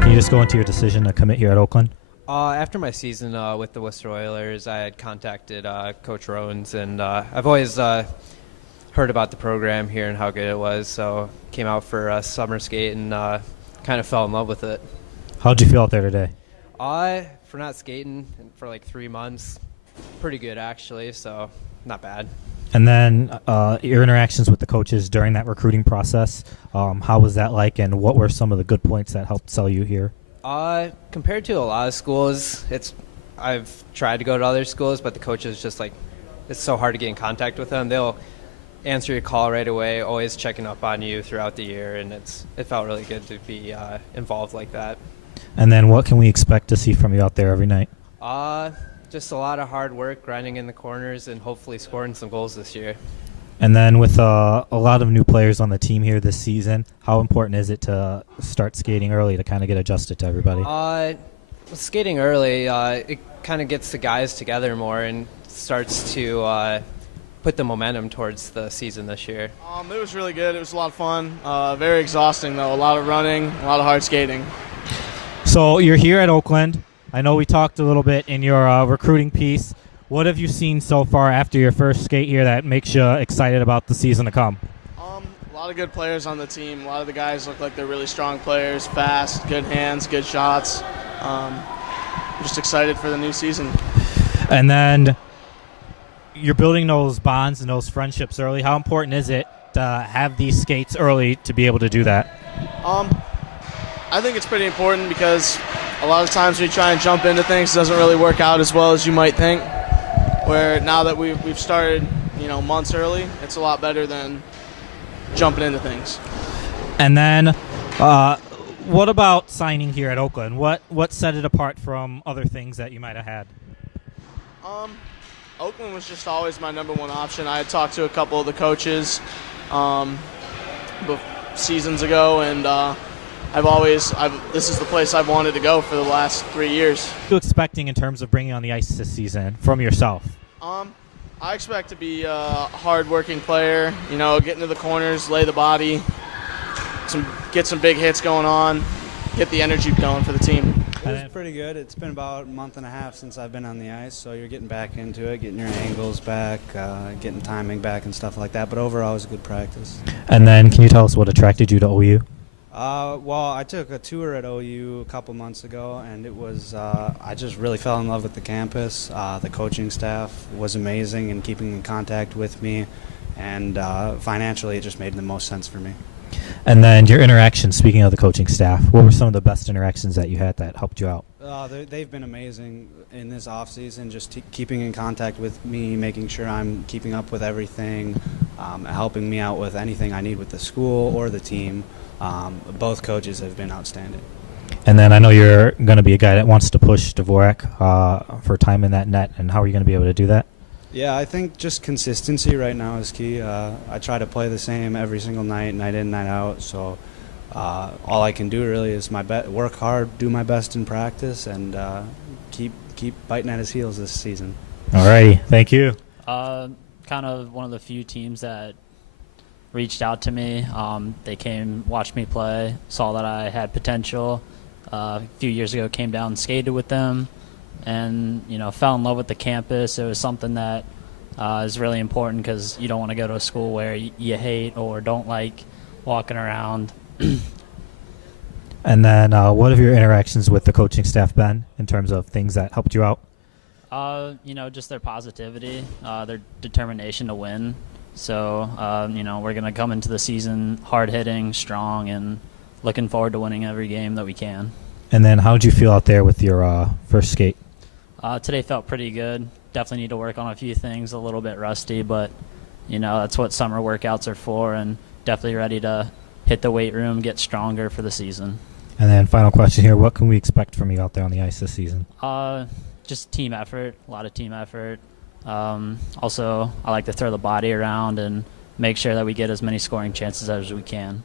Can you just go into your decision to commit here at Oakland? After my season with the Worcester Oilers, I had contacted Coach Roans, and I've always heard about the program here and how good it was, so came out for a summer skate and kind of fell in love with it. How'd you feel out there today? For not skating for like 3 months, pretty good actually, so not bad. And then your interactions with the coaches during that recruiting process, how was that like, and what were some of the good points that helped sell you here? Compared to a lot of schools, I've tried to go to other schools, but the coaches just it's so hard to get in contact with them. They'll answer your call right away, always checking up on you throughout the year, and it felt really good to be involved like that. And then what can we expect to see from you out there every night? Just a lot of hard work, grinding in the corners, and hopefully scoring some goals this year. And then with a lot of new players on the team here this season, how important is it to start skating early to kind of get adjusted to everybody? Skating early, it kind of gets the guys together more and starts to put the momentum towards the season this year. It was really good. It was a lot of fun. Very exhausting, though. A lot of running, a lot of hard skating. So you're here at Oakland. I know we talked a little bit in your recruiting piece. What have you seen so far after your first skate here that makes you excited about the season to come? A lot of good players on the team. A lot of the guys look like they're really strong players, fast, good hands, good shots. I'm just excited for the new season. And then you're building those bonds and those friendships early. How important is it to have these skates early to be able to do that? I think it's pretty important because a lot of times when you try and jump into things, it doesn't really work out as well as you might think. Where now that we've started, months early, it's a lot better than jumping into things. And then, what about signing here at Oakland? What set it apart from other things that you might have had? Oakland was just always my number one option. I had talked to a couple of the coaches seasons ago, and this is the place I've wanted to go for the last 3 years. What are you expecting in terms of bringing on the ice this season from yourself? I expect to be a hard-working player, get into the corners, lay the body, get some big hits going on, get the energy going for the team. It was pretty good. It's been about a month and a half since I've been on the ice, so you're getting back into it, getting your angles back, getting timing back and stuff like that. But overall, it was a good practice. And then can you tell us what attracted you to OU? Well, I took a tour at OU a couple months ago, and it was I just really fell in love with the campus. The coaching staff was amazing in keeping in contact with me, and financially it just made the most sense for me. And then your interactions, speaking of the coaching staff, what were some of the best interactions that you had that helped you out? They've been amazing in this offseason, just keeping in contact with me, making sure I'm keeping up with everything, helping me out with anything I need with the school or the team. Both coaches have been outstanding. And then I know you're going to be a guy that wants to push Dvorak for time in that net, and how are you going to be able to do that? Yeah, I think just consistency right now is key. I try to play the same every single night, night in, night out, so all I can do really is work hard, do my best in practice, and keep biting at his heels this season. All righty, thank you. Kind of one of the few teams that reached out to me. They came, watched me play, saw that I had potential. A few years ago, came down and skated with them, and fell in love with the campus. It was something that is really important because you don't want to go to a school where you hate or don't like walking around. And then what have your interactions with the coaching staff been in terms of things that helped you out? Just their positivity, their determination to win. So, we're going to come into the season hard-hitting, strong, and looking forward to winning every game that we can. And then how did you feel out there with your first skate? Today felt pretty good. Definitely need to work on a few things, a little bit rusty, but, that's what summer workouts are for, and definitely ready to hit the weight room, get stronger for the season. And then final question here, what can we expect from you out there on the ice this season? Just team effort, a lot of team effort. Also, I like to throw the body around and make sure that we get as many scoring chances as we can.